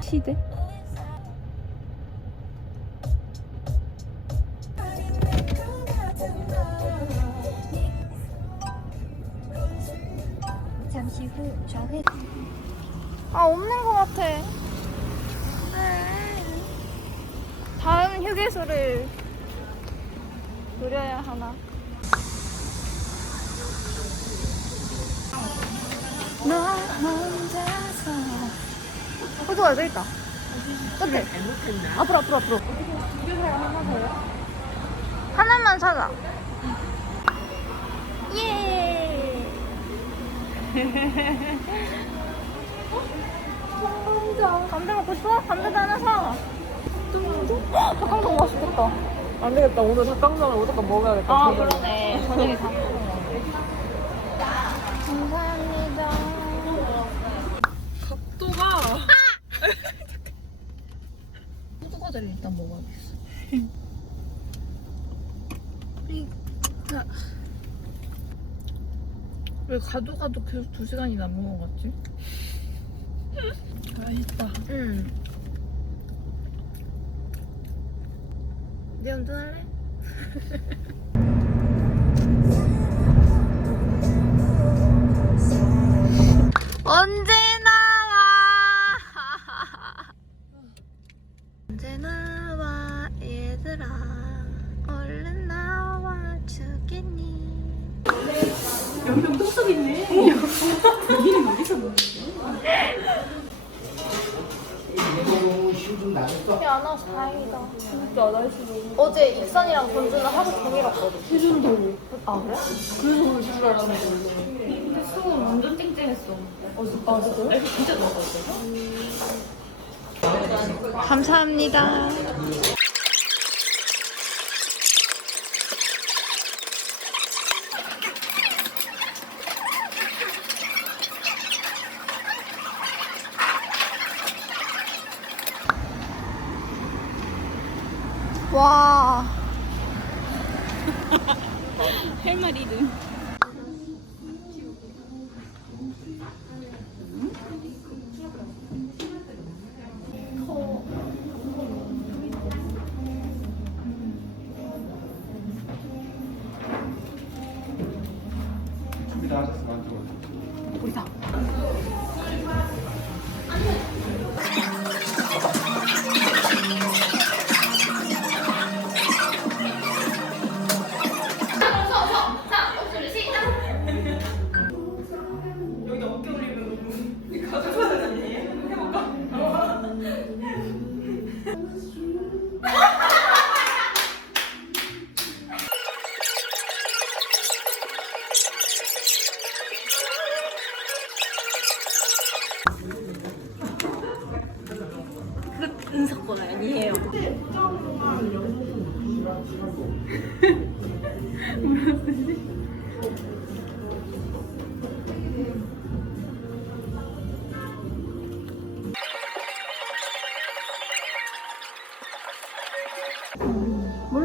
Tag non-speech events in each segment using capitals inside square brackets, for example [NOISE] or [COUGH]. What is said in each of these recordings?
치대? 잠시 후 좌회 아 없는 것 같아 다음 휴게소를 노려야 하나 어, 좋아, 여기 있다. 끝에. 앞으로, 앞으로, 앞으로. 하나만 사자. 예. 담배 먹고 싶어? 담배도 하나 사. 닭강정 맛있겠다. 안 되겠다. 오늘 닭강정을 무조건 먹어야겠다. 아. 그러네. 저녁에 다 감사합니다. 각도가 호두과자를 일단 먹어야겠어. [LAUGHS] 왜 가도 가도 계속 두 시간이 남은 것 같지? [LAUGHS] 맛있다. 응. 네 운전할래? [LAUGHS] 언제 나와? 언제 나와 얘들아 얼른 나와 주겠니? 여기 안 와서 다행이다. 진짜 날씨 너무 어제 익산이랑 건주는 하루 종일 왔거든. 해준다고. 아 그래? 그래서 올줄 알았는데. 근데 수은 완전 쨍쨍했어. 어, 진짜. 아, 진짜? 진짜 좋았어. 감사합니다. 와. [LAUGHS] 할 말이 든.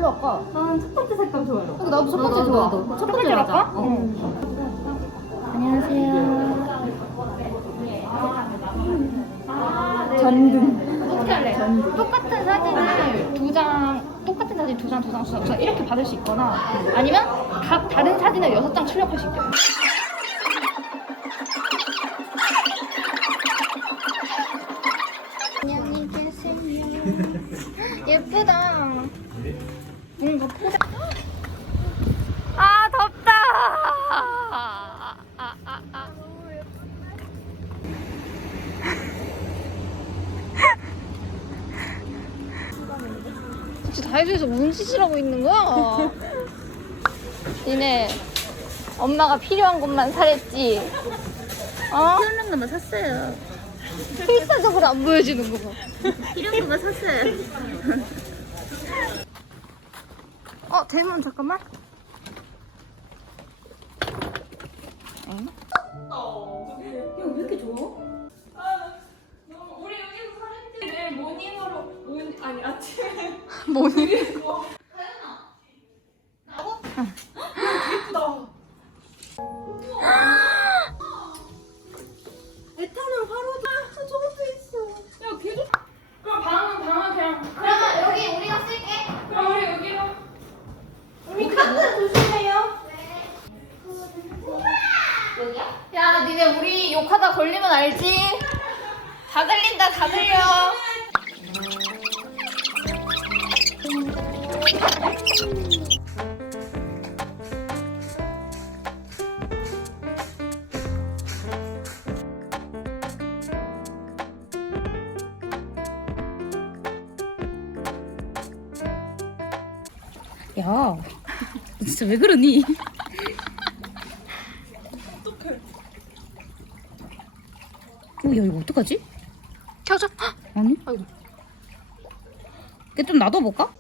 몰라 아까 난첫 번째 색감 좋아요. 나도 첫 번째 좋아 첫 번째 할까? 안녕하세요 전등. 어떻게 할래? 똑같은 사진을 두 장, 똑같은 사진 두 장, 두 장, 두 장, 이렇게 받을 수 있거나 아니면 각 다른 사진을 여섯 장 출력할 수 있게. 안 진짜 다이소에서 무슨 짓을 하고 있는 거야? [LAUGHS] 니네 엄마가 필요한 것만 사랬지. 어? 필요한 것만 샀어요. 필사적으로 안 보여주는 거 봐. 필요한 것만 샀어요. 어, 대문 잠깐만. 아침 야, 너 진짜 왜 그러니? 어떡해. 어, 야, 이거 어떡하지? 켜줘. 아니? 아이고. 이게 좀 놔둬볼까?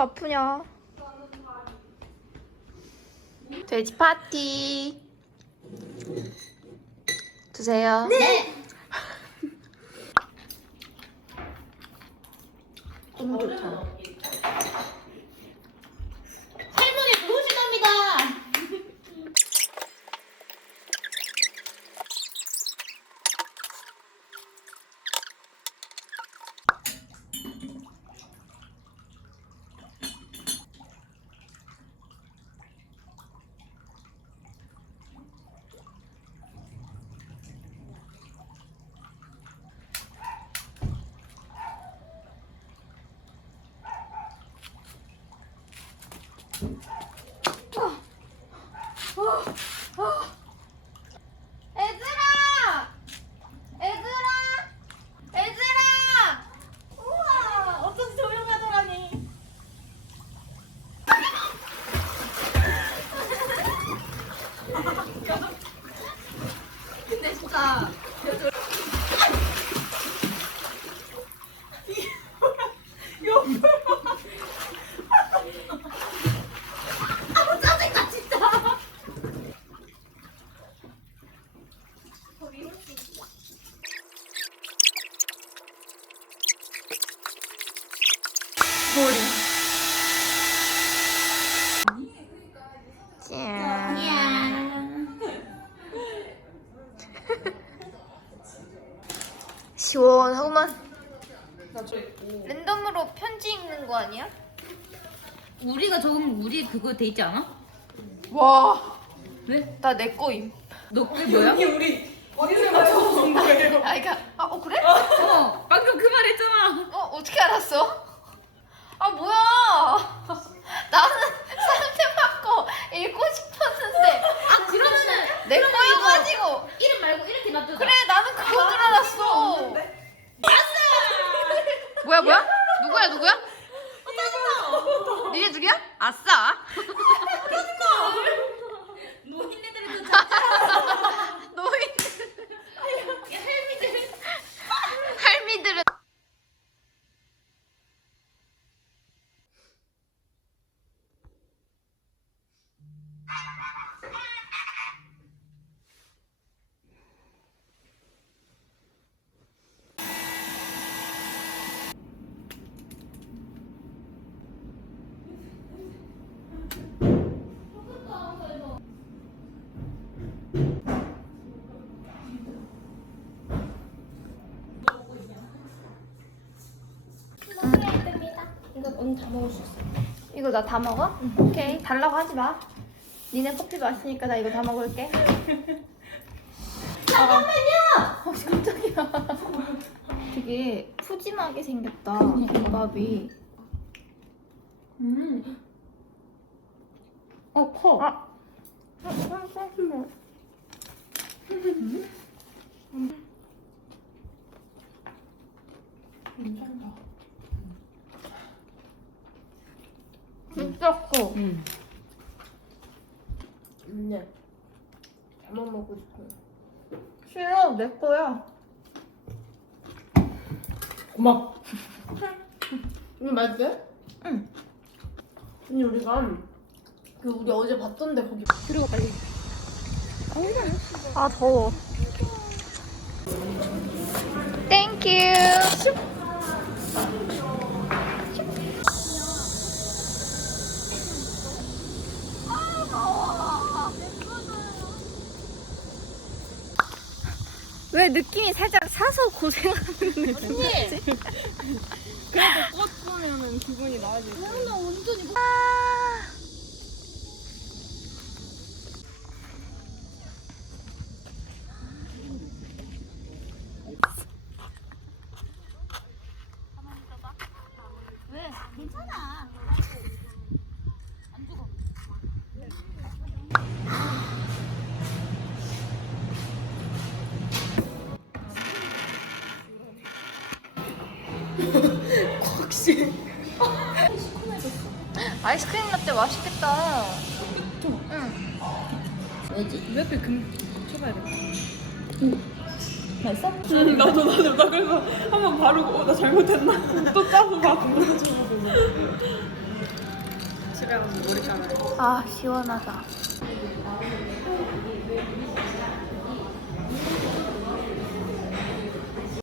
아프냐? 돼지 파티 드세요. 네. [LAUGHS] 너무 좋다. 할머니 좋으시답니다. 얘들아! 얘들아! 얘들아! 우와! 어쩐지 조용하더라니. 근데 진짜 시원하구만. 랜덤으로 편지 읽는 거 아니야? 우리가 적으면 우리 그거 돼 있지 않아? 와, 왜? 나 내 거임. 너 그게 뭐야? 아, 이까 아, 어 그래? 어, 방금 그 말 했잖아. 어 어떻게 알았어? 아 뭐야? 나는 상태 받고 읽고 싶었는데 아, 그러면은 내 거여가지고 이름 말고 이렇게 놔두자. 그래 나는 그건 줄 알았어. 뭐야 뭐야? 누구야 누구야? 니네 누구야? 아싸. 노인네들은 좀 노인 할미들. 할미들은 이거 언니 다 먹을 수 있어. 이거 나 다 먹어? 오케이. 달라고 하지 마. 니네 커피 마시니까 나 이거 다 먹을게. 잠깐만요. 어, 깜짝이야. 되게 푸짐하게 생겼다. 김밥이. 음. 어, 커. 아. 어, 진짜 커. 응. 근데 잘만 먹고 싶어. 싫어, 내 거야. 고마워. [LAUGHS] 이거 맛있대? 응. 언니 우리가 그 우리 어제 봤던데 거기 들어가 빨리. 아 더워. 땡큐. 왜 느낌이 살짝 사서 고생하는 느낌이지? 그래도 꽃 보면은 기분이 나아질 거 아이스크림 라떼 맛있겠다. 좀. 응. 왜지? 옆에 금 쳐봐야 돼. 응. 맛있어? 응, 나도 나도 나 그래서 한 번 바르고 어, 나 잘못했나? [LAUGHS] 또 따서 봐. 집에 가서 머리 감아. 아 시원하다.